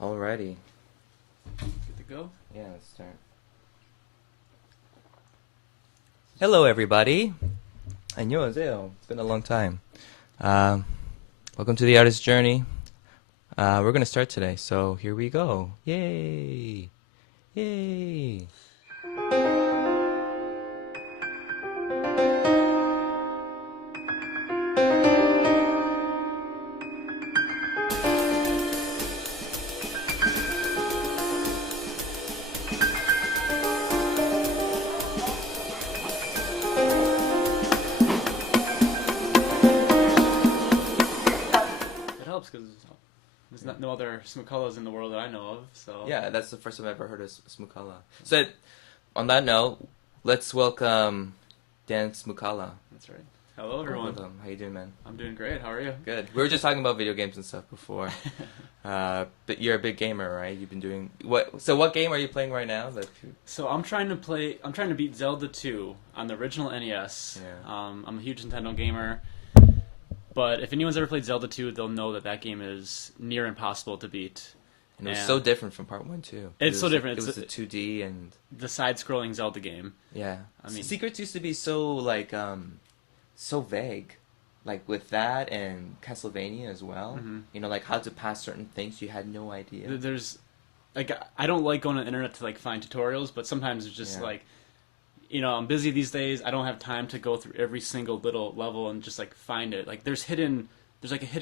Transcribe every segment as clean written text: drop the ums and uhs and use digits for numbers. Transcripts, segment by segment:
Alrighty. Good to go? Yeah, let's start. Hello, everybody. 안녕하세요. It's been a long time. Welcome to the artist's journey. We're going to start today, so here we go. Yay! Yay! Because there's no other Smukallas in the world that I know of. So Yeah, that's the first time I've ever heard of Smukalla. So, on that note, let's welcome Dan Smukalla. That's right. Hello, everyone. Welcome. How you doing, man? I'm doing great. How are you? Good. We were just talking about video games and stuff before. But you're a big gamer, right? You've been doing what? So what game are you playing right now? So I'm trying to beat Zelda 2 on the original NES. Yeah. I'm a huge Nintendo gamer. But if anyone's ever played Zelda 2, they'll know that game is near impossible to beat. And it was so different from Part 1, too. It's so different. It was a 2D and... The side-scrolling Zelda game. Yeah. I mean, Secrets used to be so, so vague. Like, with that and Castlevania as well. Mm-hmm. You know, like, how to pass certain things, you had no idea. There's... I don't like going on the internet to, find tutorials, but sometimes it's just, I'm busy these days. I don't have time to go through every single little level and just find it. There's a hidden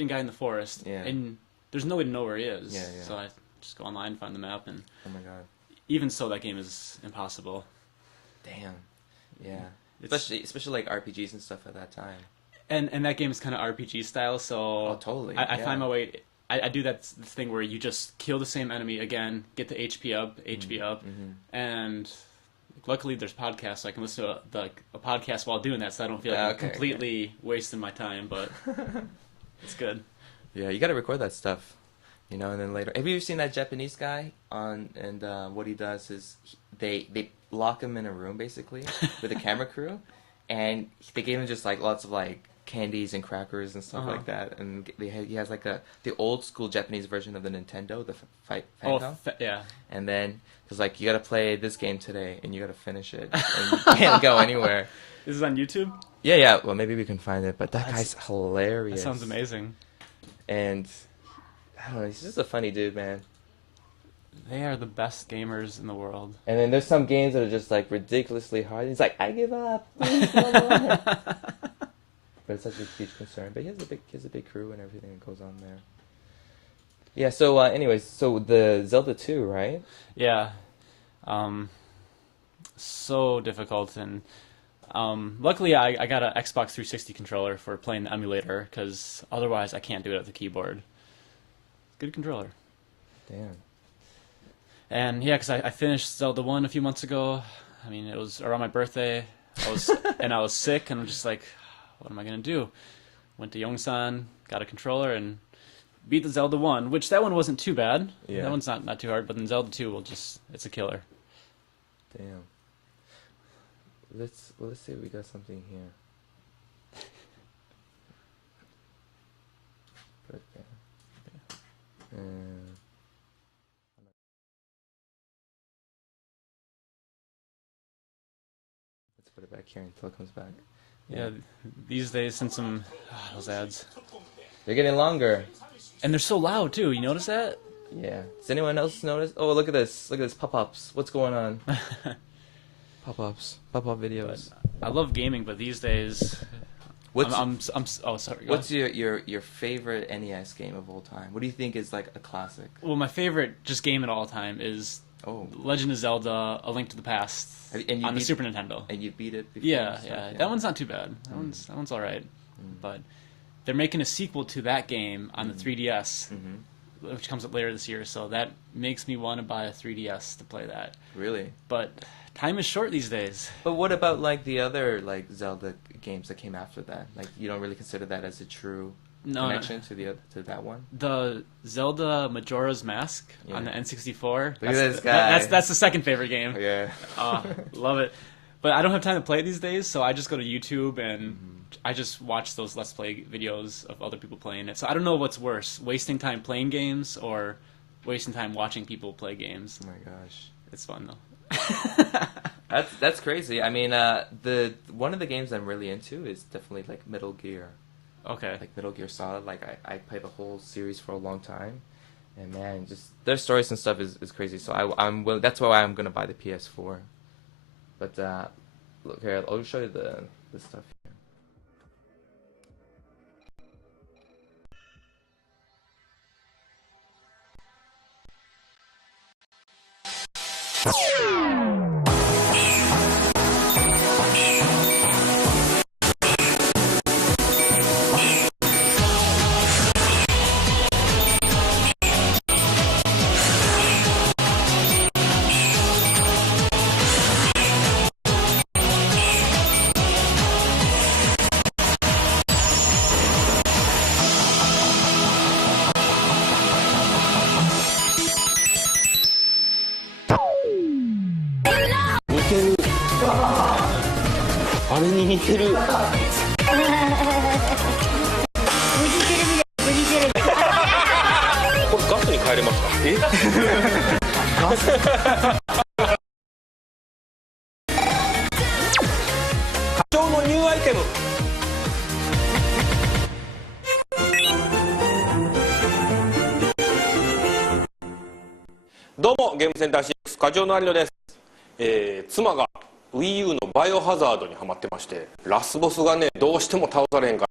guy in the forest, and there's no way to know where he is. Yeah. So I just go online, find the map, and Oh my god. even so, that game is impossible. Damn. Yeah. Especially like RPGs and stuff at that time. And that game is kind of RPG style, so Oh, totally. I find my way. I do that thing where you just kill the same enemy again, get the HP up, and luckily there's podcasts, so I can listen to a podcast while doing that, so I don't feel like I'm completely wasting my time, but it's good. Yeah, you got to record that stuff, and then later. Have you ever seen that Japanese guy what he does is they lock him in a room basically with a camera crew, and they gave him just lots of candies and crackers and stuff like that, and he has the old school Japanese version of the Nintendo, the Famicom. Yeah. And then it's you gotta play this game today, and you gotta finish it, and you can't go anywhere. This is on YouTube? Yeah. Well, maybe we can find it, but guy's hilarious. That sounds amazing. And I don't know, he's just a funny dude, man. They are the best gamers in the world. And then there's some games that are just ridiculously hard. He's like, I give up. But it's such a huge concern. But he has a big crew and everything that goes on there. Yeah. So, anyways, so the Zelda 2, right? Yeah. So difficult, and luckily I got an Xbox 360 controller for playing the emulator, because otherwise I can't do it at the keyboard. Good controller. Damn. And yeah, because I finished Zelda 1 a few months ago. I mean, it was around my birthday. I was sick, and I'm just like, what am I gonna do? Went to Yongsan, got a controller, and beat the Zelda 1, which that one wasn't too bad. Yeah. That one's not too hard, but then Zelda 2 it's a killer. Damn. Let's see if we got something here. Let's put it back here until it comes back. Yeah, these days, since those ads. They're getting longer. And they're so loud, too. You notice that? Yeah. Does anyone else notice? Oh, look at this. Look at this. Pop-ups. What's going on? Pop-ups. Pop-up videos. But I love gaming, but these days... I'm sorry. What's your favorite NES game of all time? What do you think is a classic? Well, my favorite just game of all time is Legend of Zelda: A Link to the Past on the Super Nintendo. And you beat it before? Yeah. That one's not too bad. That one's all right. But they're making a sequel to that game on the 3DS, which comes up later this year. So that makes me want to buy a 3DS to play that. Really? But time is short these days. But what about the other Zelda games that came after that? You don't really consider that as a true connection to that one? The Zelda Majora's Mask on the N64. Look at this guy. That's the second favorite game. Yeah. Love it. But I don't have time to play these days, so I just go to YouTube and I just watch those Let's Play videos of other people playing it. So I don't know what's worse, wasting time playing games or wasting time watching people play games. Oh my gosh. It's fun though. That's crazy. I mean, the one of the games I'm really into is definitely like Metal Gear. Okay. Like Metal Gear Solid. Like I played the whole series for a long time, and man, just their stories and stuff is crazy. So I'm willing. That's why I'm gonna buy the PS4. But look here, I'll show you the stuff here.どうもゲームセンター6課長の有野です、妻が Wii U のバイオハザードにハマってまして、ラスボスがねどうしても倒されへんか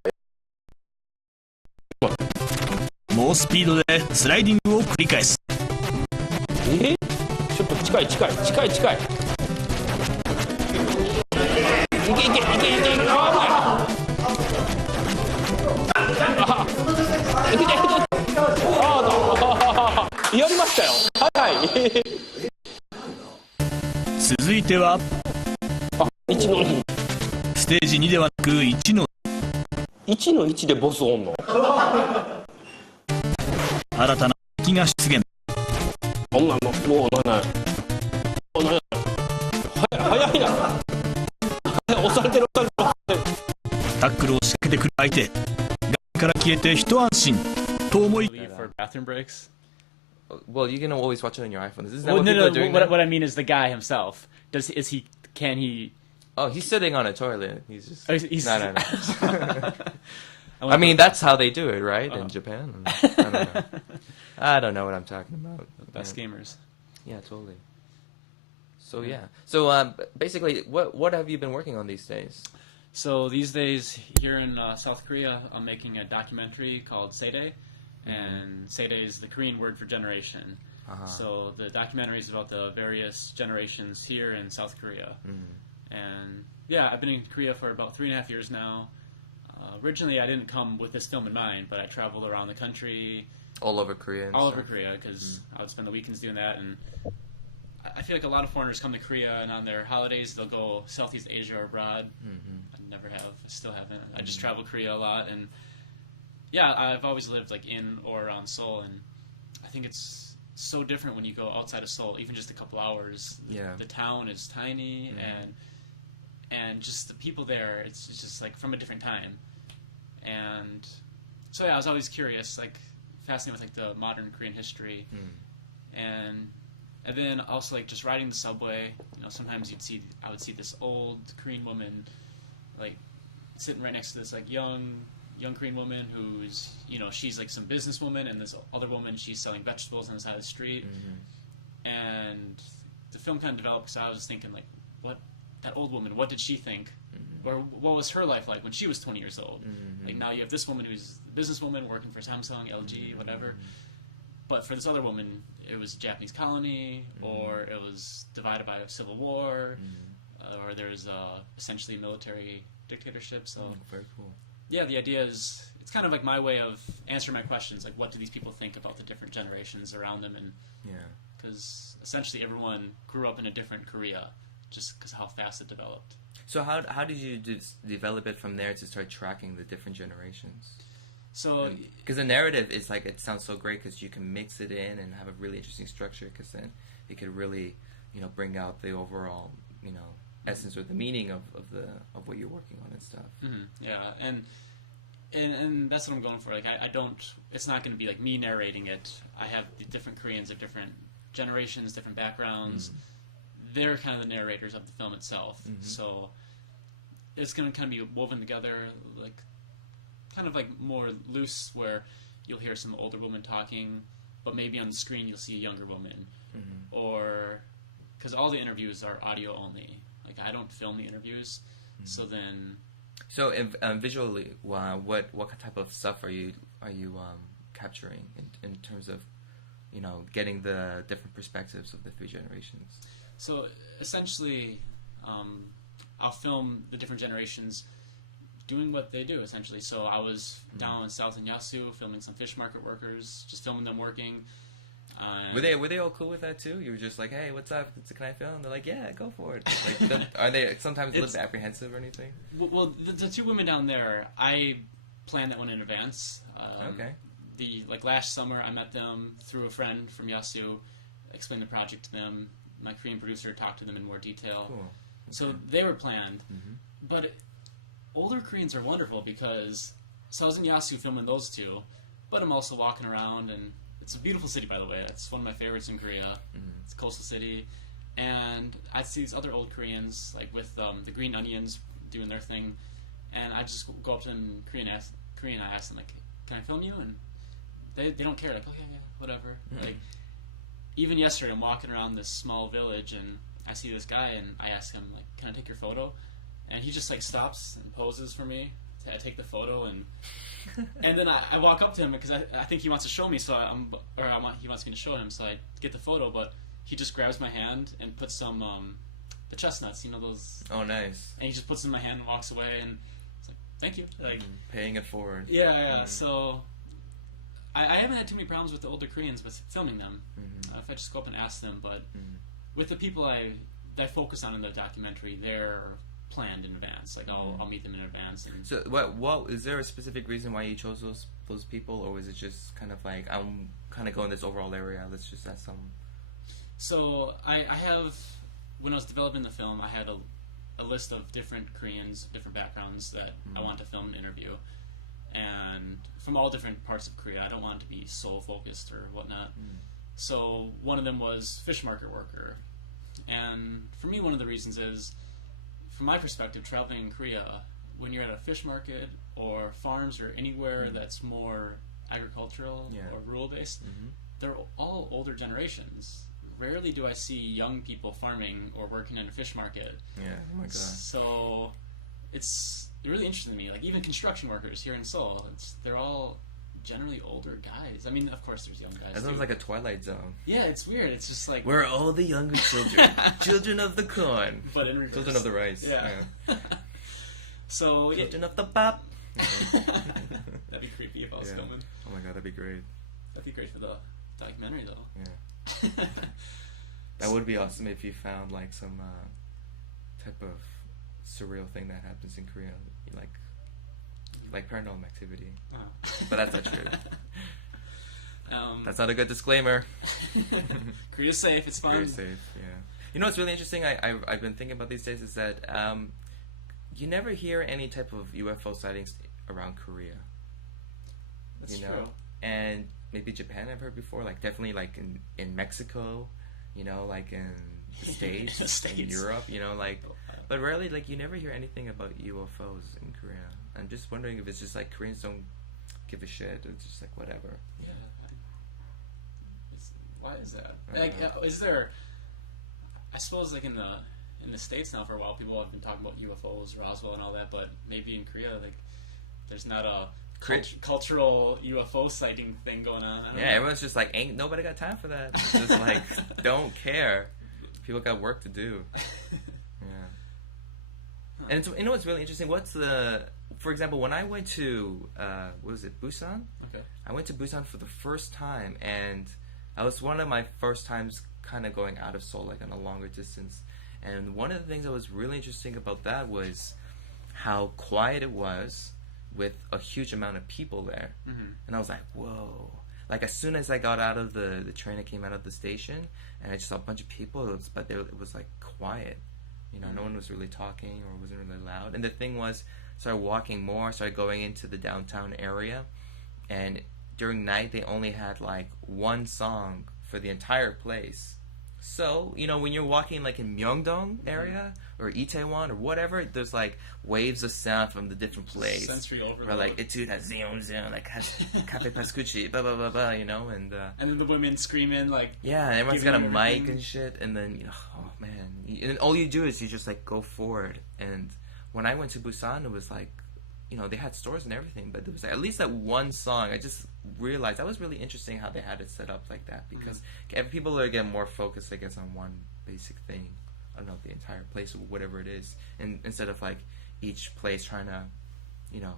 ら、猛スピードでスライディングを繰り返す。ちょっと近いいけやりましたよ。はい続いては1の2ステージ2ではなく1の1でボスおんの。新たな敵が出現。こんなのもうない早いな。押されてるタックルを仕掛けてくる相手、画面から消えて一安心と思い。 For bathroom breaks. Well, you can always watch it on your iPhone. Isn't that Well, what people are doing now? what I mean is the guy himself. Can he? Oh, he's sitting on a toilet. He's just... Oh, he's No. I mean, that's how they do it, right? In Japan? I don't know what I'm talking about. Best gamers. Yeah, totally. So, yeah. So, basically, what have you been working on these days? So these days here in South Korea, I'm making a documentary called Sedaechai. And Sedaechai is the Korean word for generation. So the documentary is about the various generations here in South Korea. And yeah, I've been in Korea for about 3.5 years now. Originally, I didn't come with this film in mind, but I traveled around the country. All over Korea? Over Korea, because I would spend the weekends doing that. And I feel like a lot of foreigners come to Korea, and on their holidays, they'll go Southeast Asia or abroad. I never have. I still haven't. I just travel Korea a lot. And yeah, I've always lived like in or around Seoul, and I think it's so different when you go outside of Seoul, even just a couple hours. Yeah. The town is tiny, and just the people there, it's just like from a different time. And so yeah, I was always curious, like fascinated with like the modern Korean history, and then also like just riding the subway. You know, sometimes I would see this old Korean woman, like sitting right next to this like young Korean woman who's, you know, she's like some businesswoman, and this other woman, she's selling vegetables on the side of the street. And the film kind of developed because I was just thinking, like, that old woman, what did she think? Or what was her life like when she was 20 years old? Like, now you have this woman who's a businesswoman working for Samsung, LG, whatever. But for this other woman, it was a Japanese colony, or it was divided by a civil war, or there was essentially military dictatorship. So very cool. Yeah, the idea is, it's kind of like my way of answering my questions, like what do these people think about the different generations around them, and because essentially everyone grew up in a different Korea, just because of how fast it developed. So how did you develop it from there to start tracking the different generations? So because the narrative is like, it sounds so great because you can mix it in and have a really interesting structure, because then it could really, you know, bring out the overall, you know, essence or the meaning of what you're working on and stuff. Yeah, and And that's what I'm going for. Like, I don't. It's not going to be like me narrating it. I have the different Koreans of different generations, different backgrounds. They're kind of the narrators of the film itself. So it's going to kind of be woven together, like kind of like more loose, where you'll hear some older woman talking, but maybe on the screen you'll see a younger woman, or because all the interviews are audio only. Like, I don't film the interviews, so then. So, visually, what type of stuff are you capturing in terms of, getting the different perspectives of the three generations? So essentially, I'll film the different generations doing what they do. Essentially, so I was down south in Yasu filming some fish market workers, just filming them working. Were they all cool with that too? You were just like, hey, what's up? Can I film? They're like, yeah, go for it. Like, are they sometimes a little bit apprehensive or anything? Well, the two women down there, I planned that one in advance. Okay. Last summer, I met them through a friend from Yasu, explained the project to them. My Korean producer talked to them in more detail. Cool. Okay. So they were planned. But older Koreans are wonderful because, so I was in Yasu filming those two, but I'm also walking around, and it's a beautiful city, by the way. It's one of my favorites in Korea. It's a coastal city. And I see these other old Koreans, like with the green onions doing their thing, and I just go up to them in Korean, I ask them, like, can I film you? And they don't care, like, okay, yeah, whatever. Like, even yesterday, I'm walking around this small village, and I see this guy, and I ask him, like, can I take your photo? And he just, like, stops and poses for me. I take the photo, and then I walk up to him because I think he wants to show me, so he wants me to show him, so I get the photo, but he just grabs my hand and puts some the chestnuts, those. Oh, nice. And he just puts them in my hand and walks away, and it's like, thank you, like paying it forward. Yeah. So I haven't had too many problems with the older Koreans with filming them. If I just go up and ask them, but with the people I focus on in the documentary, they're planned in advance. Like, I'll meet them in advance. And so, what is there a specific reason why you chose those people, or was it just kind of like, I'm kind of going this overall area? Let's just ask some. So I have, when I was developing the film, I had a list of different Koreans, different backgrounds that I want to film and interview, and from all different parts of Korea. I don't want it to be Seoul focused or whatnot. So one of them was fish market worker, and for me, one of the reasons is, from my perspective, traveling in Korea, when you're at a fish market or farms or anywhere that's more agricultural or rural-based, they're all older generations. Rarely do I see young people farming or working in a fish market. Yeah, oh my god. So it's really interesting to me. Like, even construction workers here in Seoul, they're all generally older guys. I mean, of course, there's young guys. That sounds like a Twilight Zone. Yeah, it's weird. It's just like, we're all the younger children, children of the corn, but in reverse. Children of the rice. Yeah. So children of the pop. That'd be creepy if I was filming. Oh my god, that'd be great. That'd be great for the documentary, though. Yeah. That would be awesome if you found like some type of surreal thing that happens in Korea, like paranormal activity. But that's not true. That's not a good disclaimer. Korea's safe. It's fine. Korea's safe. Yeah. What's really interesting? I've been thinking about these days is that you never hear any type of UFO sightings around Korea. That's true. And maybe Japan I've heard before. Like, definitely like in Mexico. Like in the States, in Europe. But rarely, like, you never hear anything about UFOs in Korea. I'm just wondering if it's just like Koreans don't give a shit. It's just like whatever. Yeah. Why is that? Like, is there? I suppose like in the States now for a while, people have been talking about UFOs, Roswell, and all that. But maybe in Korea, like, there's not a cultural UFO sighting thing going on. Yeah, everyone's just like, ain't nobody got time for that. It's just like, don't care. People got work to do. Yeah. And what's really interesting? For example, when I went to, Busan? Okay. I went to Busan for the first time, and that was one of my first times kind of going out of Seoul, like on a longer distance. And one of the things that was really interesting about that was how quiet it was with a huge amount of people there. And I was like, whoa. Like, as soon as I got out of the train, I came out of the station, and I just saw a bunch of people, but it was like quiet. You know, no one was really talking or wasn't really loud. And the thing was, started walking more, started going into the downtown area, and during night they only had like one song for the entire place. So, you know, when you're walking like in Myeongdong area or Itaewon or whatever, there's like waves of sound from the different places. Sensory overload. Or like Etude has zoom zoom, like has Cafe Pascucci, blah blah blah blah, you know, and then the women screaming like. Yeah, and everyone's got a giving mic everything. and shit, and then you know, oh man, and all you do is you just like go forward. And when I went to Busan, it was like, you know, they had stores and everything, but there was like, at least that one song. I just realized that was really interesting how they had it set up like that, because people are getting more focused, I guess, on one basic thing. I don't know, the entire place or whatever it is, and instead of like each place trying to, you know,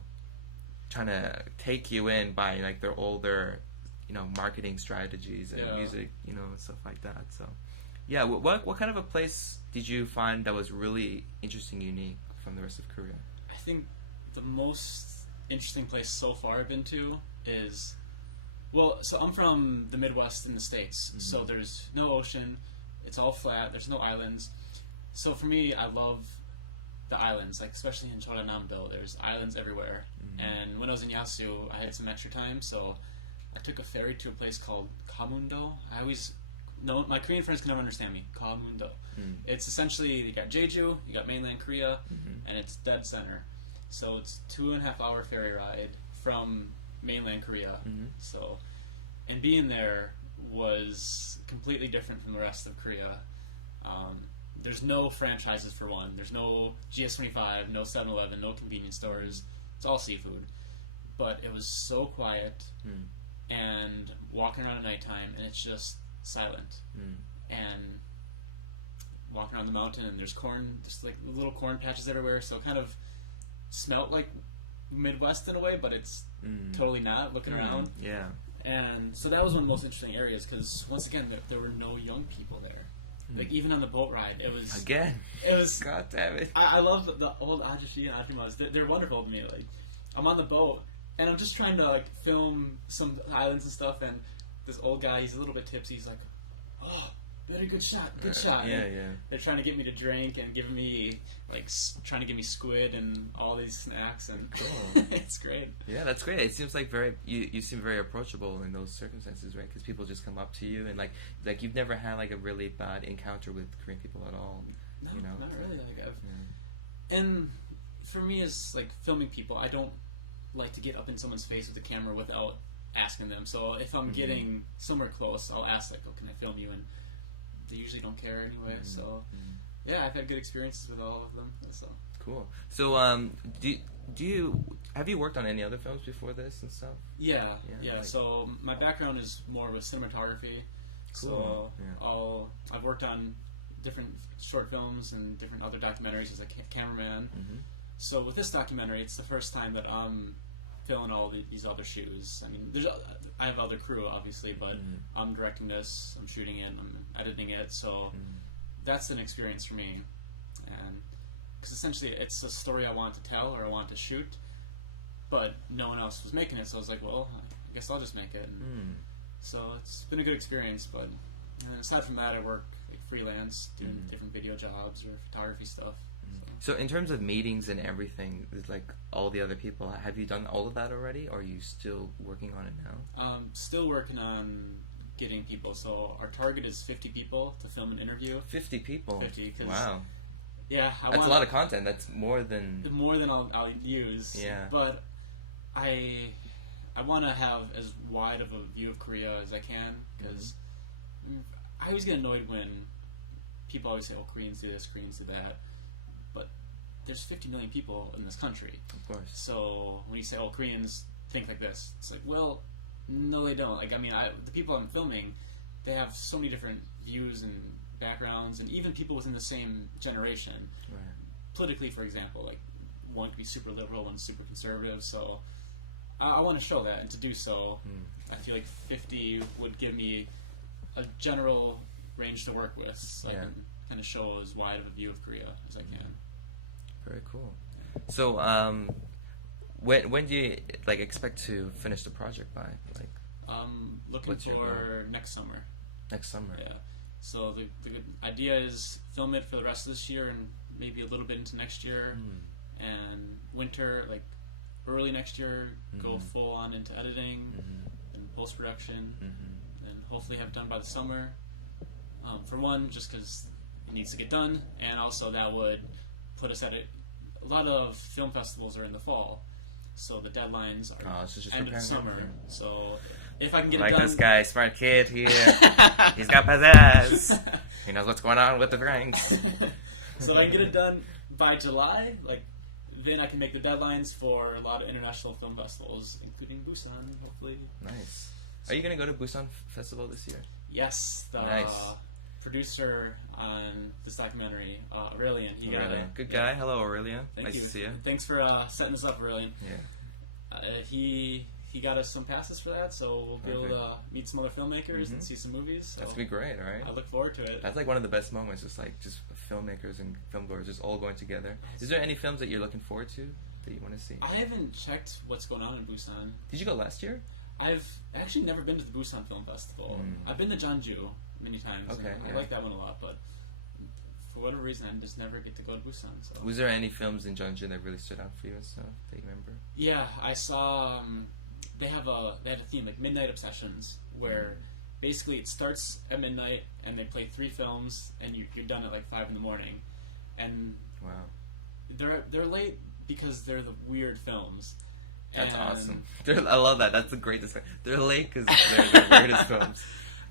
trying to take you in by like their older, you know, marketing strategies and music, you know, and stuff like that. So, yeah, what kind of a place did you find that was really interesting, unique from the rest of Korea? I think the most interesting place so far I've been to is, well, so I'm from the Midwest in the States, so there's no ocean, it's all flat, there's no islands. So for me, I love the islands, like especially in Choranam-do, there's islands everywhere. And when I was in Yasu, I had some extra time, so I took a ferry to a place called Kamundo. I always know, my Korean friends can never understand me. Kamundo. It's essentially, you got Jeju, you got mainland Korea, and it's dead center. So it's 2.5 hour ferry ride from mainland Korea. So, and being there was completely different from the rest of Korea. There's no franchises for one. There's no GS25, no 7-Eleven, no convenience stores. It's all seafood. But it was so quiet, and walking around at nighttime, and it's just silent. And walking around the mountain, and there's corn, just like little corn patches everywhere, so it kind of smelt like Midwest in a way, but it's totally not, looking around. Yeah. And so that was one of the most interesting areas, because once again, there were no young people there. Like, even on the boat ride, it was... Again? It was... God damn it. I love the old Ajashi and Ajimas. They're wonderful to me. Like, I'm on the boat, and I'm just trying to, like, film some islands and stuff, and this old guy, he's a little bit tipsy, he's like, oh, very good shot, good shot. Yeah, and yeah. They're trying to get me to drink and giving me, like, trying to give me squid and all these snacks, and Cool. it's great. Yeah, that's great. It seems like you seem very approachable in those circumstances, right? Because people just come up to you, and like you've never had like a really bad encounter with Korean people at all. No, you know? not really. Like And for me, as like filming people, I don't like to get up in someone's face with the camera without asking them. So if I'm getting somewhere close, I'll ask like, "Oh, can I film you?" And they usually don't care anyway. So yeah, I've had good experiences with all of them. So Cool. So do you have you worked on any other films before this and stuff? yeah. like- So my background is more with cinematography. Cool. So Yeah. I've worked on different short films and different other documentaries as a cameraman. So with this documentary, it's the first time that I'm filling all these other shoes. I mean, I have other crew, obviously, but I'm directing this, I'm shooting it, I'm editing it, so that's an experience for me. And because essentially it's a story I want to tell or I want to shoot, but no one else was making it, so I was like, well, I guess I'll just make it. And so it's been a good experience, but and then aside from that, I work like freelance, doing different video jobs or photography stuff. So in terms of meetings and everything, with like all the other people, have you done all of that already, or are you still working on it now? Still working on getting people. So our target is 50 people to film an interview. 50 people. 50. 'Cause, Wow. Yeah, That's a lot of content. That's more than I'll use. Yeah. But I want to have as wide of a view of Korea as I can, because I always get annoyed when people always say, "Oh, Koreans do this, Koreans do that," but there's 50 million people in this country. Of course. So when you say, "Oh, Koreans think like this," it's like, well, no, they don't. Like, I mean, the people I'm filming, they have so many different views and backgrounds, and even people within the same generation. Right. Politically, for example, like one could be super liberal, one's super conservative. So I want to show that, and to do so, I feel like 50 would give me a general range to work with, so I can kind of show as wide of a view of Korea as I can. Very cool. So, when do you like expect to finish the project by? Like, Looking what's your for next summer. next summer. Yeah. So the good idea is film it for the rest of this year and maybe a little bit into next year, and winter, like early next year, go full on into editing and post-production, and hopefully have it done by the summer. For one, just because it needs to get done, and also that would put us at a lot of film festivals are in the fall, so the deadlines are end of the summer. So if I can get it done... Like this guy, smart kid here. He's got pizzazz. He knows what's going on with the ranks. So if I can get it done by July, like, then I can make the deadlines for a lot of international film festivals, including Busan, hopefully. Nice. Are you going to go to Busan Festival this year? Yes. The producer on this documentary, Aurelian. Good guy. Hello, Aurelian. Thank nice you. to see you. Thanks for setting this up, Aurelian. Yeah. He got us some passes for that, so we'll be able to meet some other filmmakers and see some movies. So that's gonna be great, alright? I look forward to it. That's like one of the best moments, just filmmakers and filmgoers just all going together. Is there any films that you're looking forward to that you want to see? I haven't checked what's going on in Busan. Did you go last year? I've actually never been to the Busan Film Festival. I've been to Jeonju many times. Okay, I like that one a lot, but for whatever reason, I just never get to go to Busan. So. Was there any films in Jeonju that really stood out for you and stuff that you remember? Yeah, I saw. They had a theme, like Midnight Obsessions, where basically it starts at midnight and they play 3 films and you're done at like 5 in the morning. And they're late because they're the weird films. That's awesome. I love that. That's a great description. They're late because they're the weirdest films.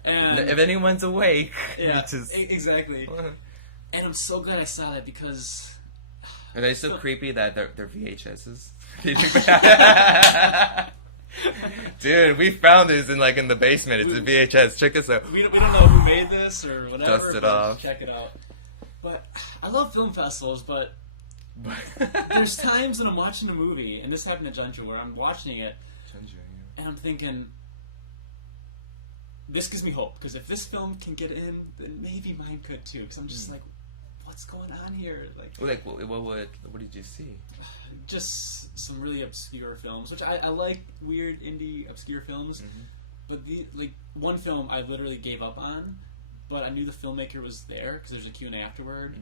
And if anyone's awake, exactly. And I'm so glad I saw that because are they so creepy that they're VHSs? Dude, we found this in the basement. It's a VHS. Check us out. We don't know who made this or whatever. Dust it off. Check it out. But I love film festivals, but there's times when I'm watching a movie, and this happened at Jeonju, where I'm watching it, and I'm thinking, this gives me hope, because if this film can get in, then maybe mine could too. Because I'm just like, what's going on here? What did you see? Just some really obscure films, which I like weird indie obscure films. But one film I literally gave up on, but I knew the filmmaker was there because there's a Q&A afterward,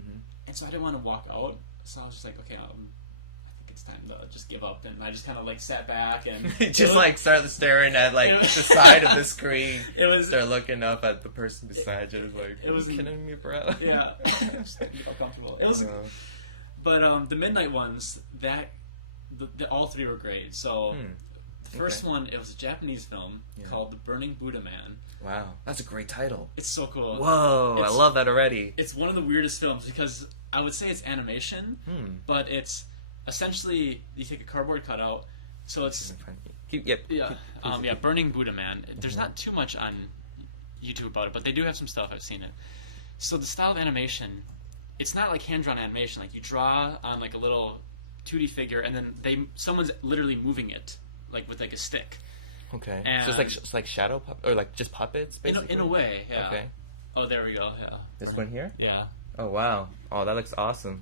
and so I didn't want to walk out. So I was just like, okay, I think it's time to just give up, and I just kind of sat back and just started staring at the side of the screen. They're looking up at the person beside you. Are you kidding me, bro? Yeah, just uncomfortable. It was, but the midnight ones all 3 were great. So the first one, it was a Japanese film called The Burning Buddha Man. Wow, that's a great title. It's so cool. Whoa, I love that already. It's one of the weirdest films because I would say it's animation, but it's essentially you take a cardboard cutout. So it's Burning Buddha Man. There's not too much on YouTube about it, but they do have some stuff. I've seen it. So the style of animation, it's not like hand-drawn animation. Like you draw on a little 2D figure, and then someone's literally moving it with a stick. Okay. And so it's like shadow or just puppets, basically. In a way, yeah. Okay. Oh, there we go. Yeah. This one here? Yeah. Oh wow! Oh, that looks awesome.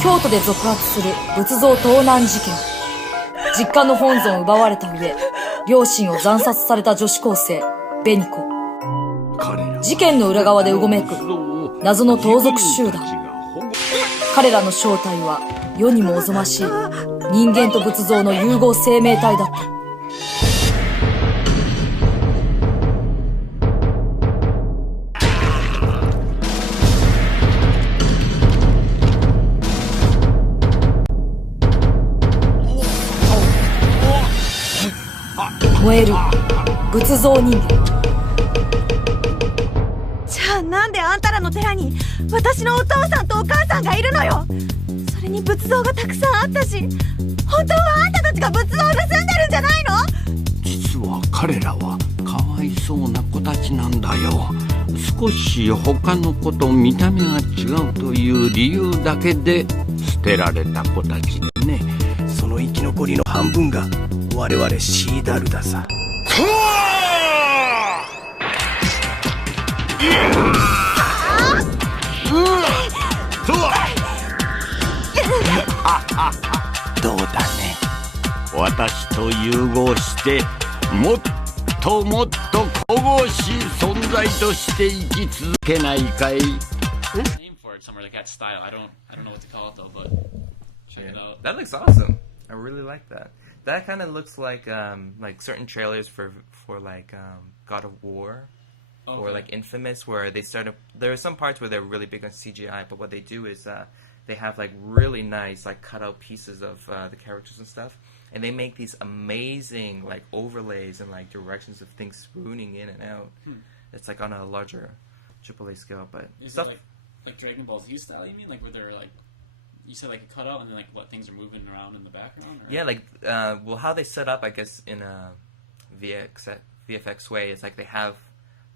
京都で続発する仏像盗難事件。実家の本尊を奪われた上、両親を惨殺された女子高生、紅子。事件の裏側でうごめく謎の盗賊集団。彼らの正体は世にもおぞましい人間と仏像の融合生命体だった。燃える仏像人間。じゃあなんであんたらの寺に私のお父さんとお母さんがいるのよ。それ周りに仏像がたくさんあったし、本当はあんたたちが仏像を盗んでるんじゃないの？実は彼らはかわいそうな子たちなんだよ。少し他の子と見た目が違うという理由だけで捨てられた子たちでね。その生き残りの半分が我々シーダルださ。どうだね。私と融合してもっともっと神々しい存在として生き続けないかい？ Name for it somewhere like that style. I don't know what to call it though, but check it out. That looks awesome. I really like that. That kind of looks like certain trailers for like God of War. Okay. Or like Infamous, where they started. There are some parts where they're really big on CGI, but what they do is they have like really nice like cutout pieces of the characters and stuff, and they make these amazing like overlays and like directions of things spooning in and out. It's like on a larger AAA scale, but Is stuff. it like Dragon Ball Z style? You mean like where they're like you said like a cutout and then like what things are moving around in the background? Or? Yeah, like how they set up, I guess, in a VFX way is like they have.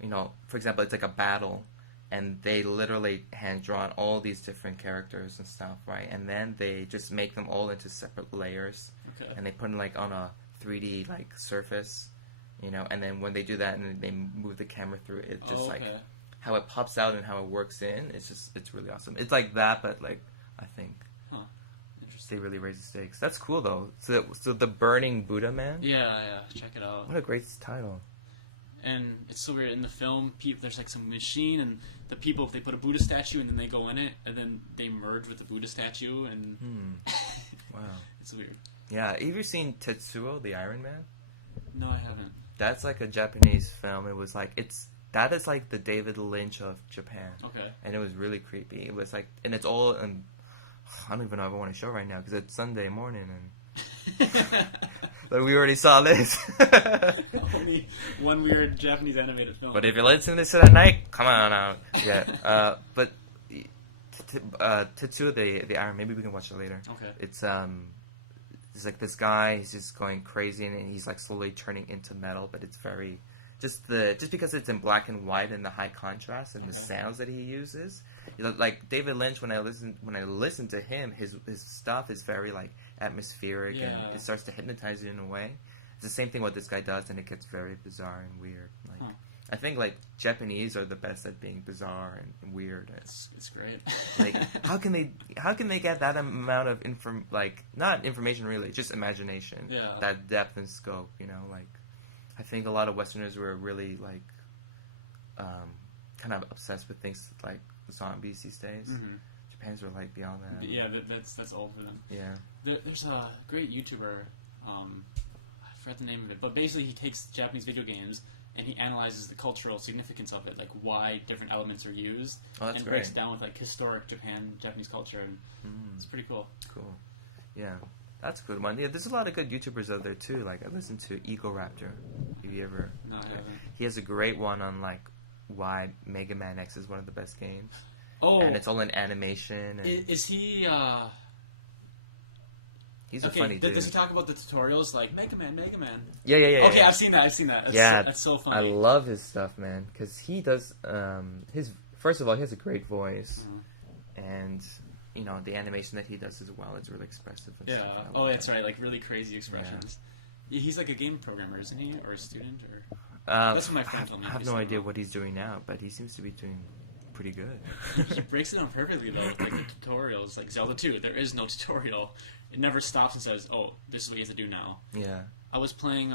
You know, for example, it's like a battle, and they literally hand-drawn all these different characters and stuff, right? And then they just make them all into separate layers, and they put them like on a 3D like surface, you know. And then when they do that, and they move the camera through it, just like how it pops out and how it works in. It's really awesome. It's like that, but like I think they really raise the stakes. That's cool though. So the Burning Buddha Man. Yeah, check it out. What a great title. And it's so weird in the film. There's like some machine, and the people, if they put a Buddha statue and then they go in it, and then they merge with the Buddha statue, and Wow, it's weird. Yeah, have you seen Tetsuo, the Iron Man? No, I haven't. That's like a Japanese film. It was like that is like the David Lynch of Japan. Okay. And it was really creepy. It was like, and it's all, and I don't even know if I want to show right now because it's Sunday morning and. But we already saw this. Only one weird Japanese animated film. But if you're listening to this at night, come on out. Yeah. But Tetsuo the Iron, maybe we can watch it later. Okay. It's like this guy. He's just going crazy, and he's like slowly turning into metal. But it's very just because it's in black and white and the high contrast and the sounds that he uses. You know, like David Lynch, when I listen to him, his stuff is very like atmospheric and it starts to hypnotize you in a way. It's the same thing what this guy does, and it gets very bizarre and weird. Like I think like Japanese are the best at being bizarre and weird. It's great. Like how can they get that amount of not information really, just imagination. Yeah. That depth and scope, you know, like I think a lot of Westerners were really like kind of obsessed with things like zombies these days. Mm-hmm. Japan's were like beyond that. Yeah, that's old for them. Yeah. There's a great YouTuber, I forgot the name of it, but basically he takes Japanese video games and he analyzes the cultural significance of it, like why different elements are used, and breaks it down with like historic Japanese culture, and it's pretty cool. Cool. Yeah. That's a good one. Yeah, there's a lot of good YouTubers out there too. Like I listen to Ego Raptor. Have you ever? No, I haven't. He has a great one on like why Mega Man X is one of the best games. Oh, and it's all in animation. And is he? He's a funny dude. Does he talk about the tutorials like Mega Man? Yeah. Okay, yeah. I've seen that. That's so funny. I love his stuff, man, because he does. First of all, he has a great voice, and you know the animation that he does as well is really expressive. And stuff. Oh, that's right. Like really crazy expressions. Yeah. He's like a game programmer, isn't he, or a student, or? That's what my friend told me. I have no idea what he's doing now, but he seems to be doing pretty good. He breaks it down perfectly though, with, like the tutorials, like Zelda 2. There is no tutorial. It never stops and says, "Oh, this is what you have to do now." Yeah. I was playing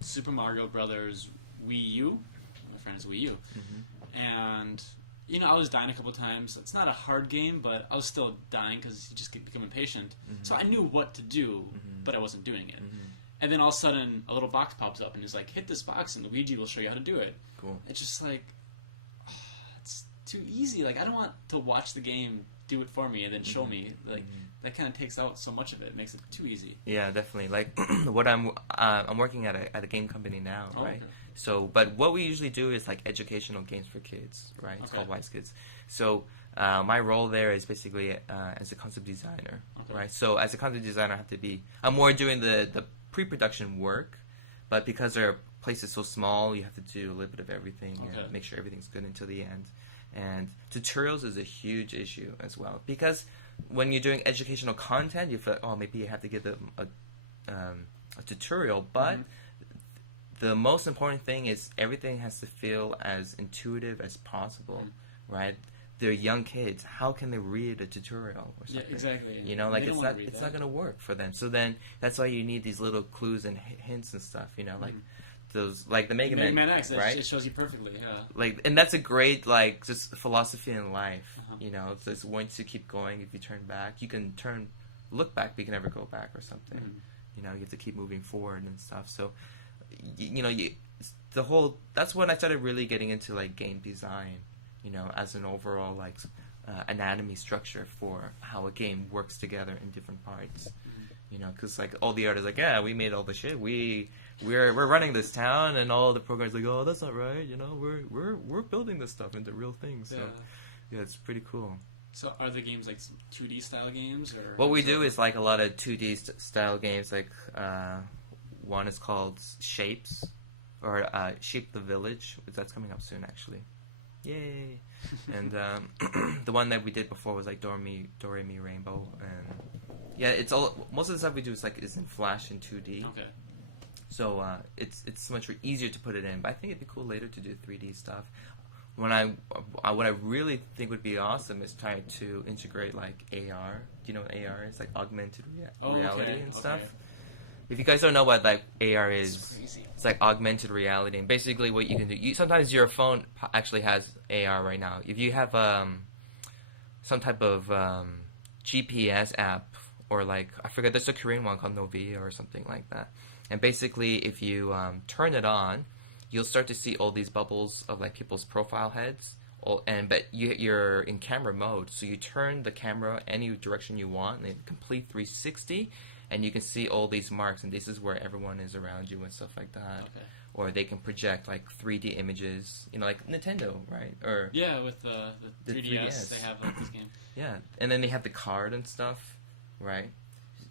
Super Mario Brothers Wii U. My friend's Wii U, and you know I was dying a couple times. It's not a hard game, but I was still dying because you just become impatient. So I knew what to do, but I wasn't doing it. And then all of a sudden, a little box pops up and is like, "Hit this box, and Luigi will show you how to do it." Cool. It's just like, it's too easy. Like I don't want to watch the game do it for me and then show me. Like that kind of takes out so much of it. It makes it too easy. Yeah, definitely. Like what I'm working at a game company now, right? Okay. So, but what we usually do is like educational games for kids, right? It's called Wise Kids. So My role there is basically as a concept designer, right? So as a concept designer, I'm more doing the pre-production work, but because our place is so small, you have to do a little bit of everything and make sure everything's good until the end. And tutorials is a huge issue as well, because when you're doing educational content, you feel like, oh, maybe you have to give them a tutorial, but the most important thing is everything has to feel as intuitive as possible, right? They're young kids. How can they read a tutorial or something? Yeah, exactly. You know, like it's not going to work for them. So then that's why you need these little clues and hints and stuff. You know, like those, like the Mega Man X, right? It shows you perfectly. Yeah. Like, and that's a great like just philosophy in life. You know, it's just once you keep going, if you turn back, you can look back, but you can never go back or something. You know, you have to keep moving forward and stuff. So, you know, that's when I started really getting into like game design. You know, as an overall like anatomy structure for how a game works together in different parts. You know, because like all the artists like, yeah, we made all the shit. We're running this town, and all the programmers like, oh, that's not right. You know, we're building this stuff into real things. So yeah, it's pretty cool. So are the games like 2D style games, or what we do is like a lot of 2D style games. Like one is called Shapes, or Shape the Village. That's coming up soon, actually. Yay! And the one that we did before was like Do Re Mi Rainbow, and yeah, it's all most of the stuff we do is in Flash and 2D. Okay. So it's much easier to put it in, but I think it'd be cool later to do 3D stuff. What I really think would be awesome is trying to integrate like AR. Do you know what AR is? Like augmented reality and stuff. If you guys don't know what like AR is, it's like augmented reality, and basically what you can do. Sometimes your phone actually has AR right now. If you have some type of GPS app, or like I forget, there's a Korean one called Novia or something like that. And basically, if you turn it on, you'll start to see all these bubbles of like people's profile heads. But you're in camera mode, so you turn the camera any direction you want, and complete 360. And you can see all these marks, and this is where everyone is around you and stuff like that. Okay. Or they can project like 3D images, you know, like Nintendo, right? Or yeah, with the 3DS, they have like this game. Yeah, and then they have the card and stuff, right?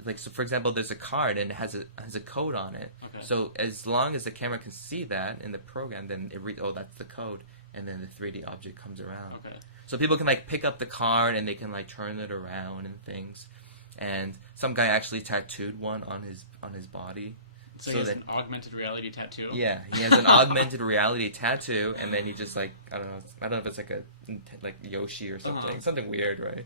Like, so for example, there's a card and it has a code on it. Okay. So as long as the camera can see that in the program, then that's the code, and then the 3D object comes around. Okay. So people can like pick up the card and they can like turn it around and things. And some guy actually tattooed one on his body. So he has an augmented reality tattoo? Yeah, he has an augmented reality tattoo, and then he just like, I don't know if it's like Yoshi or something. Something weird, right?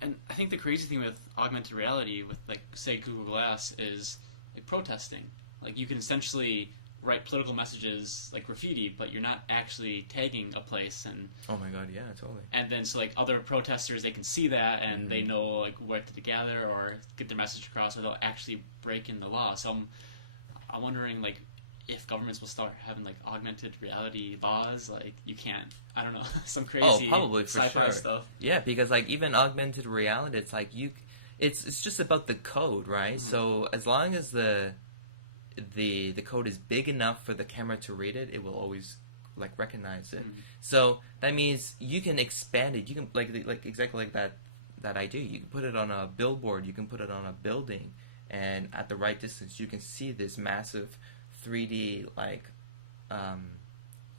And I think the crazy thing with augmented reality, with like, say, Google Glass, is like protesting. Like, you can essentially write political messages like graffiti, but you're not actually tagging a place. And oh my god, yeah, totally. And then so like other protesters, they can see that and they know like where to gather or get their message across, or they'll actually break in the law. So I'm wondering like if governments will start having like augmented reality laws, like you can't, I don't know, some crazy probably for sci-fi sure. stuff. Yeah, because like even augmented reality, it's like it's just about the code, right? So as long as the code is big enough for the camera to read it, it will always like recognize it. So that means you can expand it. You can like exactly like that idea. You can put it on a billboard. You can put it on a building, and at the right distance, you can see this massive 3D like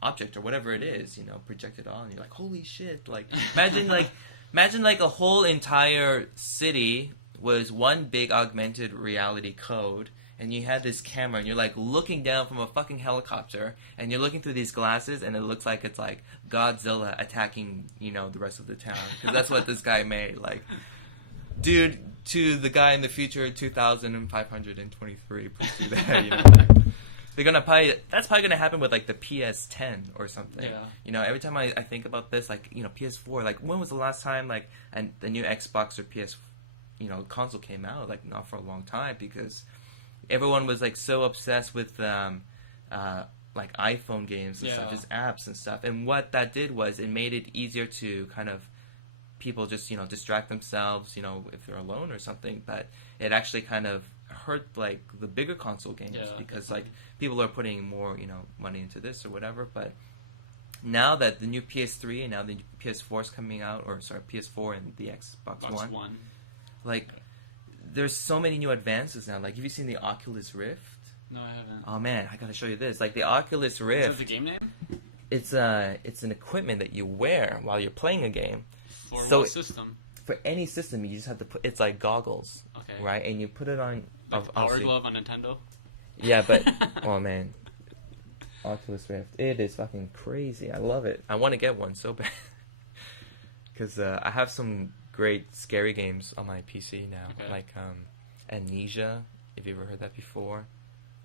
object or whatever it is, you know, projected on. And you're like, holy shit! Like imagine like a whole entire city was one big augmented reality code. And you had this camera, and you're like looking down from a fucking helicopter, and you're looking through these glasses, and it looks like it's like Godzilla attacking, you know, the rest of the town. Because that's what this guy made. Like, dude, to the guy in the future, 2,523, please do that. You know, that's probably gonna happen with like the PS10 or something. Yeah. You know, every time I think about this, like, you know, PS4, like when was the last time like the new Xbox or PS, you know, console came out? Like not for a long time, because everyone was like so obsessed with like iPhone games and stuff, just apps and stuff. And what that did was it made it easier to kind of people just, you know, distract themselves, you know, if they're alone or something. But it actually kind of hurt like the bigger console games because like people are putting more, you know, money into this or whatever. But now that the new PS3 and now the new PS4 is coming out, or sorry, PS4 and the Xbox One, like there's so many new advances now. Like, have you seen the Oculus Rift? No, I haven't. Oh man, I gotta show you this. Like the Oculus Rift. Is that the game name? It's an equipment that you wear while you're playing a game. For what system? For any system, you just have to put. It's like goggles, okay, right? And you put it on. Like the Power Glove on Nintendo. Yeah, but oh man, Oculus Rift. It is fucking crazy. I love it. I want to get one so bad because I have some great scary games on my PC now, like Amnesia. If you ever heard that before,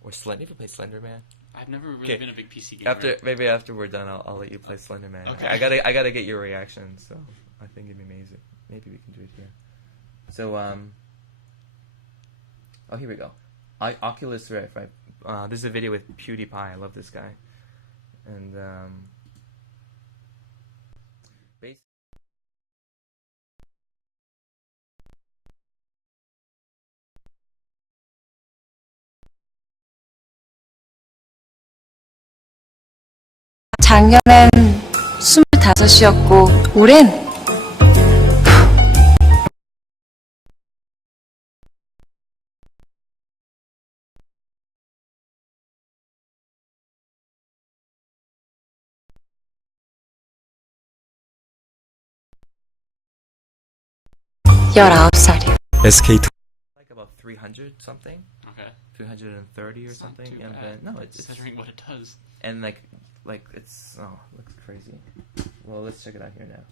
or Slender. Have you played Slender Man? I've never really been a big PC gamer. Maybe after we're done, I'll let you play Slender Man. Okay. I gotta get your reaction. So I think it'd be amazing. Maybe we can do it here. So oh, here we go. Oculus Rift, right? This is a video with PewDiePie. I love this guy. And 작년엔 25이었고 올해는 19살이요. SK2 like about 300 something. Okay. 330 or something. Not too And bad, no, it's considering what it does. And like it's it looks crazy. Well, let's check it out here now.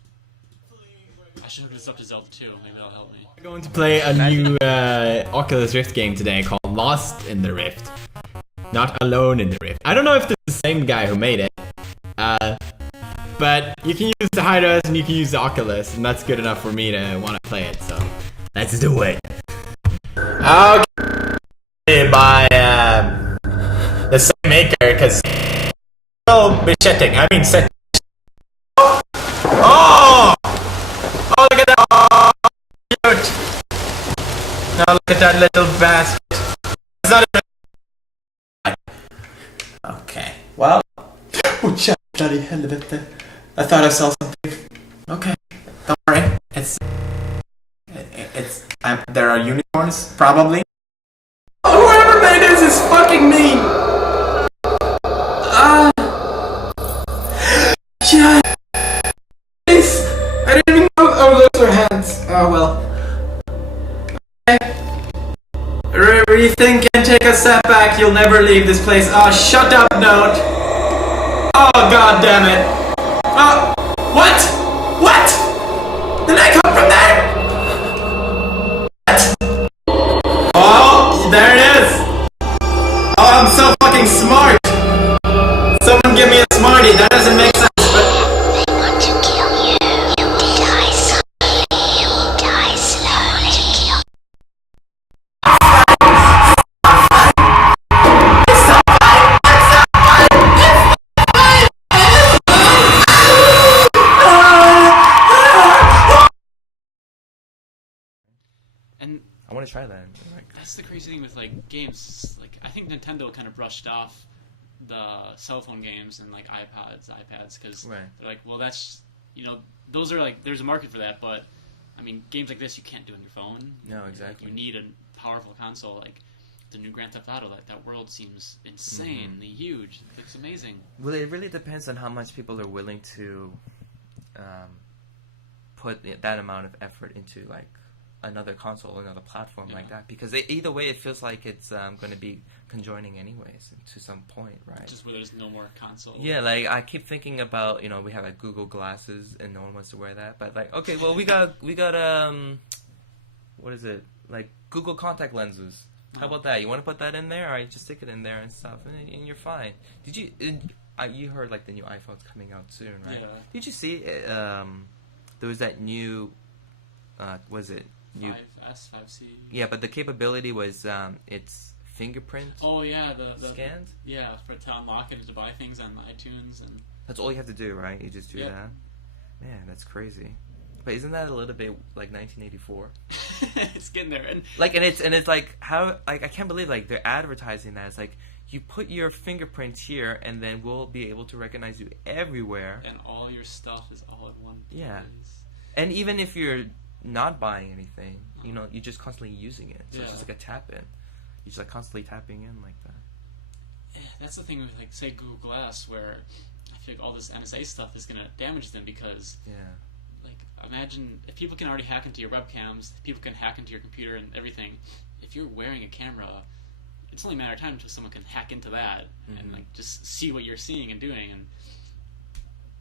I should have this up to Zelda 2. Maybe that'll help me. We're going to play a new Oculus Rift game today called Lost in the Rift. Not Alone in the Rift. I don't know if this is the same guy who made it. But you can use the hiatus and you can use the Oculus, and that's good enough for me to want to play it, so let's do it. Okay, by the same maker, because will be setting. I mean, set. Oh! Oh, look at that! Oh, cute! Now look at that little basket. It's not even... Okay, well. Oh, bloody helvete. I thought I saw something. Okay, don't worry. There are unicorns, probably. Oh, whoever made this is fucking mean! Yeah! Please! I didn't even know. Oh, those are hands. Oh, well. Okay. Rethink and take a step back. You'll never leave this place. Oh, shut up, Note. Oh, god damn it. Oh, what? What? Did I come from there? What? Oh, there it is. Oh, I'm so fucking smart. Someone give me a smartie. That doesn't make sense, but... They want to kill you. You die slowly. You die slowly. And I want to try that. that's the crazy thing with like games. Like I think Nintendo kind of brushed off the cell phone games and like iPads, because they're like, well, that's those are like there's a market for that, but I mean, games like this you can't do on your phone. No, exactly. Like, you need a powerful console. Like the new Grand Theft Auto, that world seems insanely huge. It looks amazing. Well, it really depends on how much people are willing to put that amount of effort into like another console, another platform like that, because either way it feels like it's going to be conjoining anyways to some point, right? Just where there's no more console. Yeah, like I keep thinking about we have like Google glasses and no one wants to wear that, but like okay, well we got what is it, like Google contact lenses. How about that? You want to put that in there? All right, just stick it in there and stuff, and you're fine. Did you? You heard like the new iPhone's coming out soon, right? Yeah. Did you see? There was that new. Was it? 5S, 5C. Yeah, but the capability was it's fingerprint. Oh yeah, the scanned. Yeah, to unlock it and to buy things on iTunes, and that's all you have to do, right? You just do that. Man, that's crazy. But isn't that a little bit like 1984? It's getting there, and like, and it's like how like I can't believe like they're advertising that. It's like you put your fingerprints here, and then we'll be able to recognize you everywhere. And all your stuff is all in one place. Yeah. And even if you're not buying anything, you know, you're just constantly using it. So it's just like a tap in. You're just like constantly tapping in like that. Yeah, that's the thing with, like, say, Google Glass, where I feel like all this NSA stuff is going to damage them because, like, imagine if people can already hack into your webcams, if people can hack into your computer and everything. If you're wearing a camera, it's only a matter of time until someone can hack into that and, like, just see what you're seeing and doing, and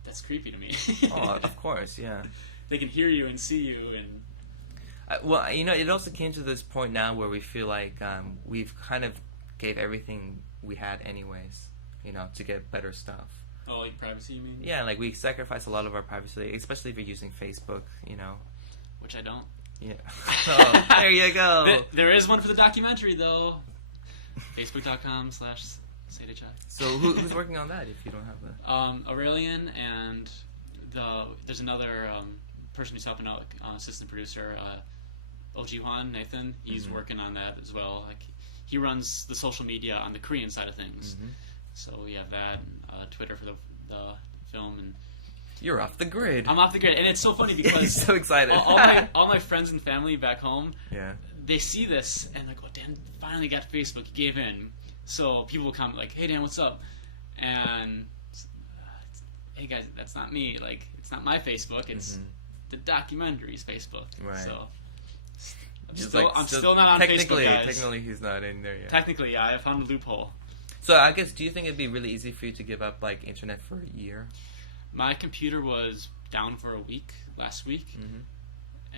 that's creepy to me. Oh, of course, yeah. They can hear you and see you, and well, you know, it also came to this point now where we feel like we've kind of gave everything we had anyways, you know, to get better stuff. Oh, like privacy, you mean? Yeah, like we sacrifice a lot of our privacy, especially if you're using Facebook, you know. Which I don't. Yeah. Oh, there you go. There is one for the documentary, though. Facebook.com/Sedaechai. So who's working on that if you don't have that? Aurelian, and there's another person who's helping out, assistant producer, Ojiwan Nathan. He's working on that as well. Like, he runs the social media on the Korean side of things. So we have that, and, Twitter for the film, and you're off the grid. I'm off the grid, and it's so funny because so excited. all my friends and family back home, they see this and like, oh, Dan finally got Facebook. He gave in. So people will comment like, "Hey Dan, what's up?" And hey guys, that's not me. Like, it's not my Facebook. It's the documentary's Facebook. Right. So I'm still still not on Facebook, guys. Technically, he's not in there yet. Technically, yeah, I found a loophole. So I guess, do you think it'd be really easy for you to give up like internet for a year? My computer was down for a week last week,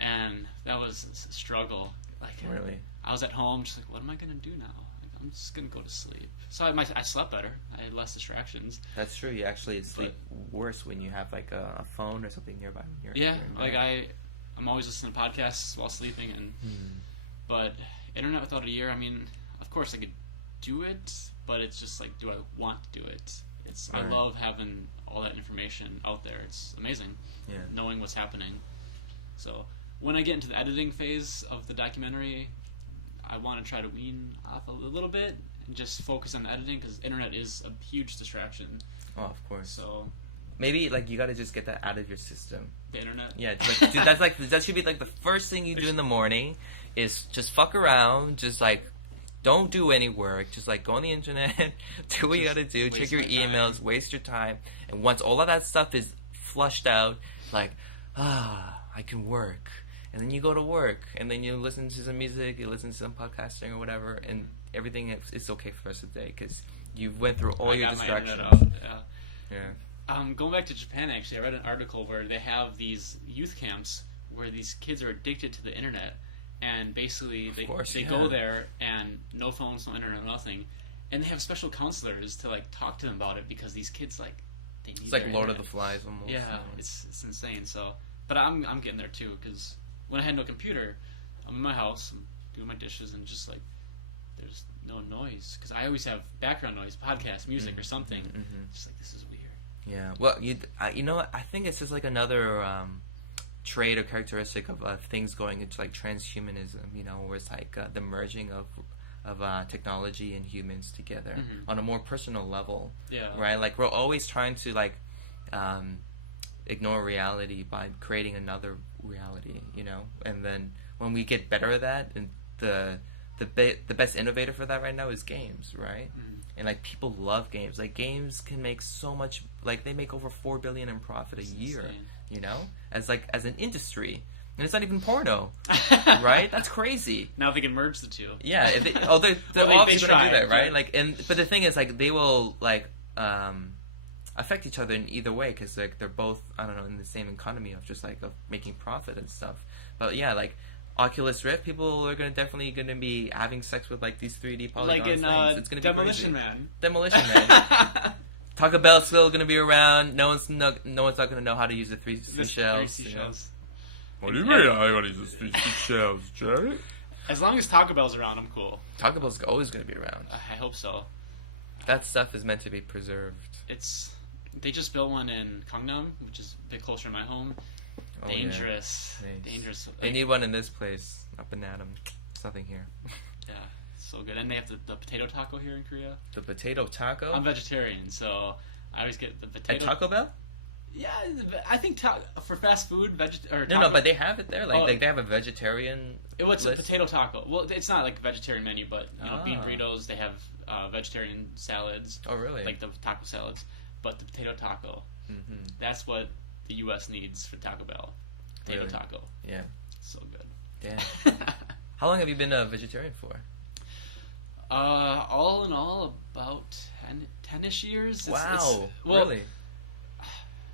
and that was a struggle. Like, really, I was at home, just like, what am I gonna do now? Like, I'm just gonna go to sleep. So I slept better. I had less distractions. That's true. You actually sleep worse when you have like a phone or something nearby. Like I'm always listening to podcasts while sleeping, and but internet without a year. I mean, of course I could do it, but it's just like, do I want to do it? I love having all that information out there. It's amazing, knowing what's happening. So when I get into the editing phase of the documentary, I want to try to wean off a little bit and just focus on the editing, because internet is a huge distraction. Oh, of course. So maybe like you got to just get that out of your system. The internet. Yeah, like, dude, that should be like the first thing you do in the morning is just fuck around, just like. Don't do any work. Just like go on the internet, do what you gotta do, check your emails, waste your time, and once all of that stuff is flushed out, like, I can work. And then you go to work, and then you listen to some music, you listen to some podcasting or whatever, and everything is okay for the rest of the day because you went through all your distractions. Going back to Japan, actually, I read an article where they have these youth camps where these kids are addicted to the internet. And basically, they go there, and no phones, no internet, nothing. And they have special counselors to, like, talk to them about it, because these kids, like, they need It's like their Lord internet. of the Flies almost. Yeah, it's insane. So, but I'm getting there, too, because when I had no computer, I'm in my house, I'm doing my dishes, and just, like, there's no noise. Because I always have background noise, podcast, music, or something. Just like, this is weird. Yeah, well, you know what? I think it's just, like, another... trait or characteristic of things going into like transhumanism, you know, where it's like the merging of technology and humans together on a more personal level, right? Like we're always trying to like ignore reality by creating another reality, you know, and then when we get better at that, and the best innovator for that right now is games, right? And like people love games. Like games can make so much. Like they make over $4 billion in profit a year. Insane. You know, as an industry, and it's not even porno, right? That's crazy. Now they can merge the two. Yeah. They're obviously gonna do that, right? Like, but the thing is, like, they will like affect each other in either way, because like they're both, I don't know, in the same economy of just like of making profit and stuff. But yeah, like. Oculus Rift, people are definitely gonna be having sex with like these 3D polygons. Like in things. It's gonna Demolition be crazy. Man. Demolition Man. Taco Bell's still gonna be around. No one's not gonna know how to use the three seashells. What do you mean I gotta use the three seashells, Jerry? As long as Taco Bell's around, I'm cool. Taco Bell's always gonna be around. I hope so. That stuff is meant to be preserved. They just built one in Gangnam, which is a bit closer to my home. Dangerous. Yeah. Dangerous. They need one in this place. Up in Adam. There's nothing here. Yeah. So good. And they have the potato taco here in Korea. The potato taco? I'm vegetarian, so I always get the potato... At Taco Bell? Yeah, I think for fast food, No, but they have it there. Like they have a vegetarian What's list? a potato taco? Well, it's not like a vegetarian menu, but bean burritos, they have vegetarian salads. Oh, really? Like the taco salads. But the potato taco, that's what the U.S. needs for Taco Bell. Potato taco. Yeah. So good. Damn. How long have you been a vegetarian for? All in all, about 10-ish years. Wow. Well, really?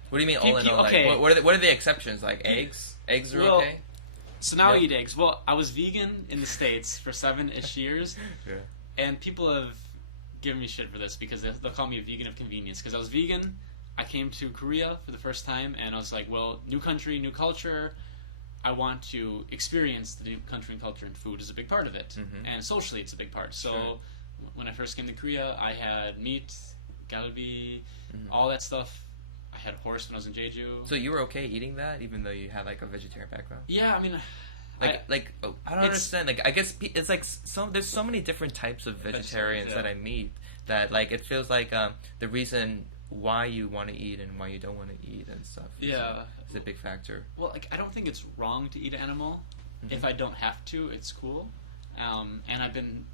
What do you mean all in all? Okay. Like, what are the exceptions? Like eggs? Eggs are okay? So now I eat eggs. Well, I was vegan in the States for 7-ish years. Yeah. And people have given me shit for this because they'll call me a vegan of convenience. Because I was vegan, I came to Korea for the first time, and I was like, well, new country, new culture. I want to experience the new country and culture, and food is a big part of it. And socially, it's a big part. So when I first came to Korea, I had meat, galbi, all that stuff. I had horse when I was in Jeju. So you were okay eating that, even though you had like a vegetarian background? Yeah, I mean, I don't understand. Like, I guess it's like there's so many different types of vegetarians that I meet that like it feels like the reason why you want to eat and why you don't want to eat and stuff. Is a big factor. Well, like I don't think it's wrong to eat an animal. If I don't have to, it's cool. And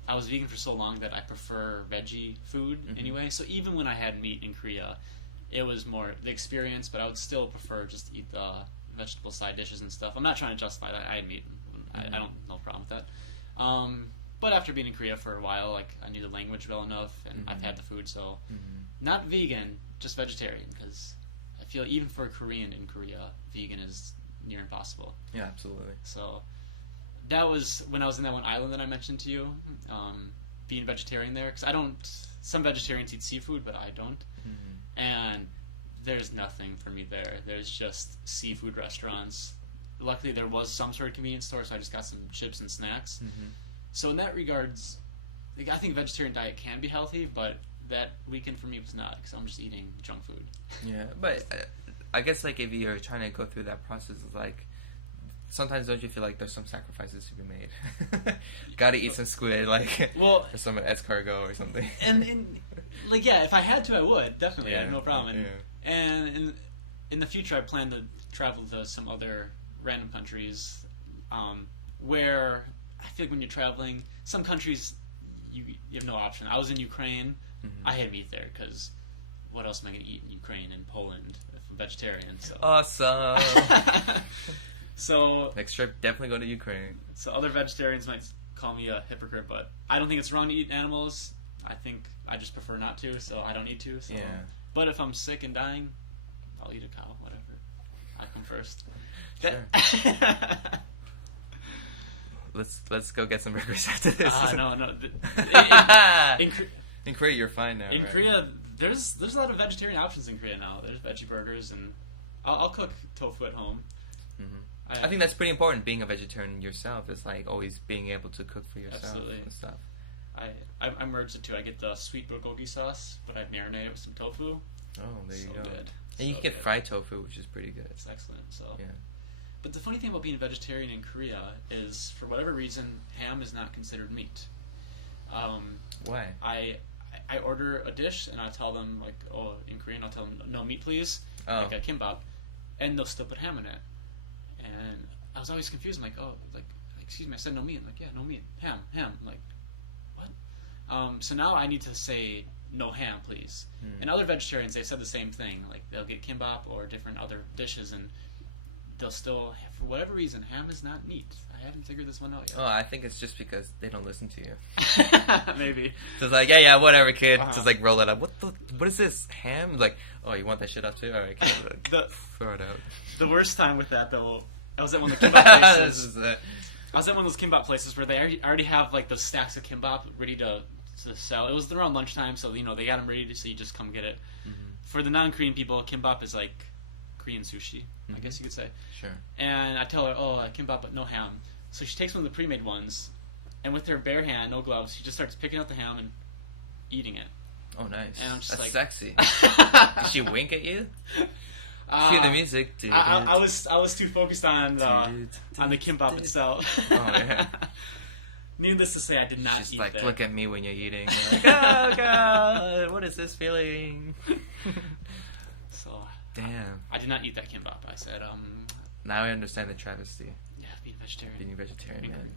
I was vegan for so long that I prefer veggie food anyway. So even when I had meat in Korea, it was more the experience, but I would still prefer just to eat the vegetable side dishes and stuff. I'm not trying to justify that. I had meat. I don't no problem with that. But after being in Korea for a while, like I knew the language well enough, and I've had the food, so not vegan, just vegetarian, because I feel even for a Korean in Korea, vegan is near impossible. Yeah, absolutely. So that was when I was in that one island that I mentioned to you, being vegetarian there, because I don't. Some vegetarians eat seafood, but I don't. And there's nothing for me there. There's just seafood restaurants. Luckily, there was some sort of convenience store, so I just got some chips and snacks. So in that regards, like, I think a vegetarian diet can be healthy, but that weekend for me was not, because I'm just eating junk food. Yeah, but I guess like if you're trying to go through that process, like sometimes don't you feel like there's some sacrifices to be made? Gotta eat some squid, like or some escargot or something. And like if I had to, I would definitely. I have no problem. And in the future, I plan to travel to some other random countries where I feel like when you're traveling, some countries you have no option. I was in Ukraine. I had meat there because what else am I going to eat in Ukraine and Poland if I'm vegetarian? So. Awesome. So next trip, definitely go to Ukraine. So other vegetarians might call me a hypocrite, but I don't think it's wrong to eat animals. I think I just prefer not to, so I don't need to. So. Yeah. But if I'm sick and dying, I'll eat a cow, whatever. I come first. Sure. Let's go get some burgers after this. No. In Korea, you're fine now. In right? Korea, there's a lot of vegetarian options in Korea now. There's veggie burgers, and I'll cook tofu at home. I think that's pretty important. Being a vegetarian yourself is like always being able to cook for yourself and stuff. I merged the two. I get the sweet bulgogi sauce, but I marinate it with some tofu. Oh, there you go. Good. And you can get fried tofu, which is pretty good. It's excellent. So yeah. But the funny thing about being a vegetarian in Korea is, for whatever reason, ham is not considered meat. Why? I order a dish and I tell them like, in Korean I'll tell them no meat please, like a kimbap, and they'll still put ham in it. And I was always confused. I'm like, excuse me, I said no meat. I'm like, yeah, no meat, ham. I'm like, what? So now I need to say no ham, please. And other vegetarians, they said the same thing. Like they'll get kimbap or different other dishes, and they'll still, for whatever reason, ham is not meat. I haven't figured this one out yet. Oh, I think it's just because they don't listen to you. Maybe. So it's like, yeah, whatever, kid. Just like roll it up. What is this? Ham? Like, oh, you want that shit up too? All right, kid. Throw it out. The worst time with that though, I was at one of the kimbap places. I was at one of those kimbap places where they already have like those stacks of kimbap ready to sell. It was around lunchtime, so they got them ready, so you just come get it. For the non-Korean people, kimbap is like Korean sushi, I guess you could say. Sure. And I tell her, kimbap, but no ham. So she takes one of the pre-made ones, and with her bare hand, no gloves, she just starts picking out the ham and eating it. Oh, nice. And I'm just That's like, sexy. Did she wink at you? Cue the music. Dude. I was too focused on the kimbap itself. Oh yeah. Needless to say, I did not Just eat like that. look at me when you're eating. You're like, oh god, what is this feeling? So damn. I did not eat that kimbap. I said, Now I understand the travesty. Yeah, being vegetarian. Being vegetarian, man.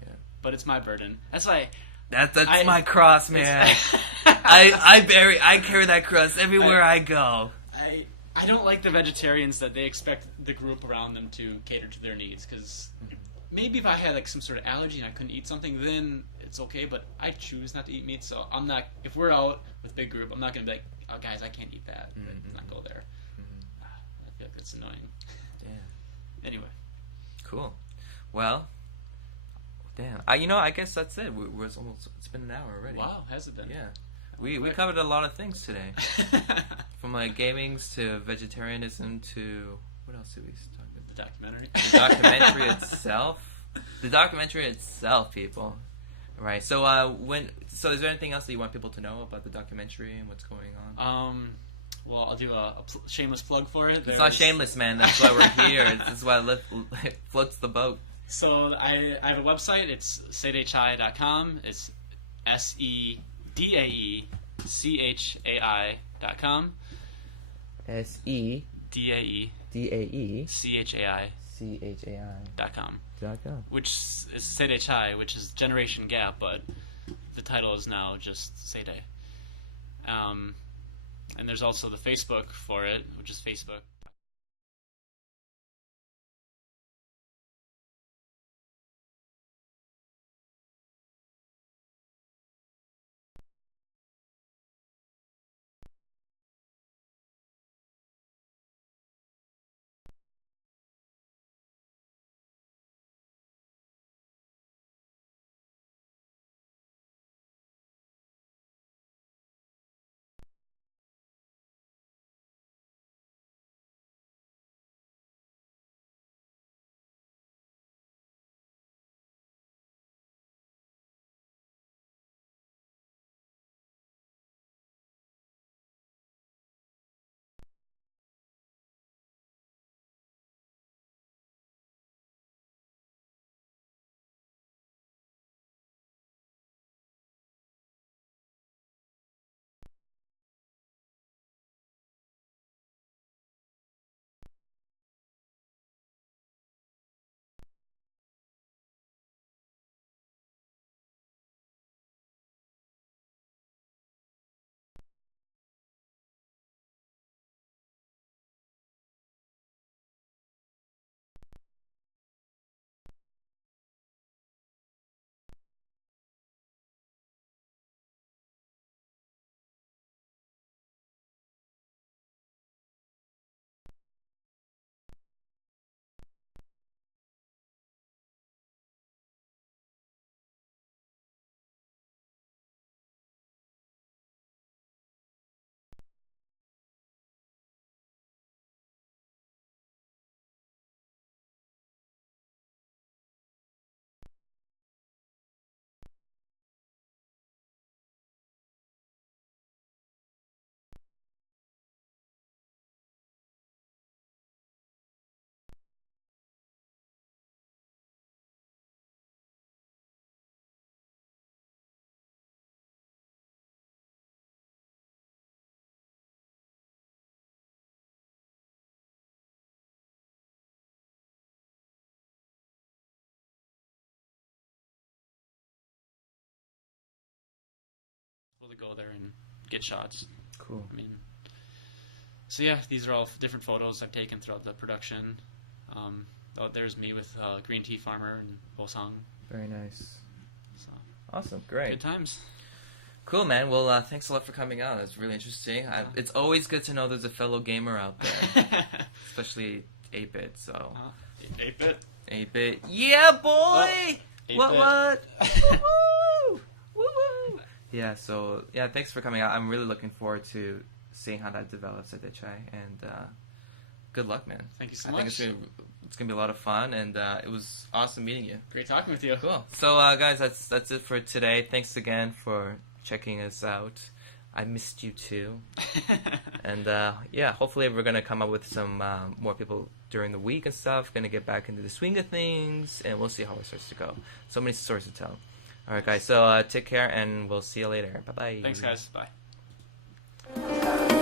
Yeah. But it's my burden. That's why. That's my cross, man. I carry that cross everywhere I go. I don't like the vegetarians that they expect the group around them to cater to their needs, because maybe if I had like some sort of allergy and I couldn't eat something, then it's okay. But I choose not to eat meat, so I'm not. If we're out with big group, I'm not gonna be like, oh guys, I can't eat that. Let's not go there. I feel like that's annoying. Yeah. Anyway. Cool. Well. Damn. I guess that's it. It's been an hour already. Wow, has it been? Yeah. We covered a lot of things today. From like gamings to vegetarianism to what else did we talk about? The documentary. The documentary itself. The documentary itself, people. Right. So so is there anything else that you want people to know about the documentary and what's going on? Well, I'll do a shameless plug for it. It's not shameless, man. That's why we're here. This is why it floats the boat. So I have a website. It's sedaechai.com. It's SEDAECHAI.com. SEDAECHAI.com. Which is Sedaechai, which is Generation Gap, but the title is now just Sedai. And there's also the Facebook for it, which is Facebook. To go there and get shots. Cool. I mean, so yeah, these are all different photos I've taken throughout the production. There's me with Green Tea Farmer and Bosang. Very nice. So, awesome, great. Good times. Cool, man. Well, thanks a lot for coming out. That's really interesting. It's always good to know there's a fellow gamer out there, especially 8-bit. So 8-bit. 8-bit. Yeah, boy. What? Woo-woo! Woo-woo! Yeah, so, thanks for coming out. I'm really looking forward to seeing how that develops at Sedaechai, and good luck, man. Thank you so much. I much. think it's gonna be a lot of fun, and it was awesome meeting you. Great talking with you. Cool. So, guys, that's it for today. Thanks again for checking us out. I missed you too. And hopefully we're gonna come up with some more people during the week and stuff. Gonna get back into the swing of things, and we'll see how it starts to go. So many stories to tell. All right, guys. So take care, and we'll see you later. Bye bye. Thanks, guys. Bye.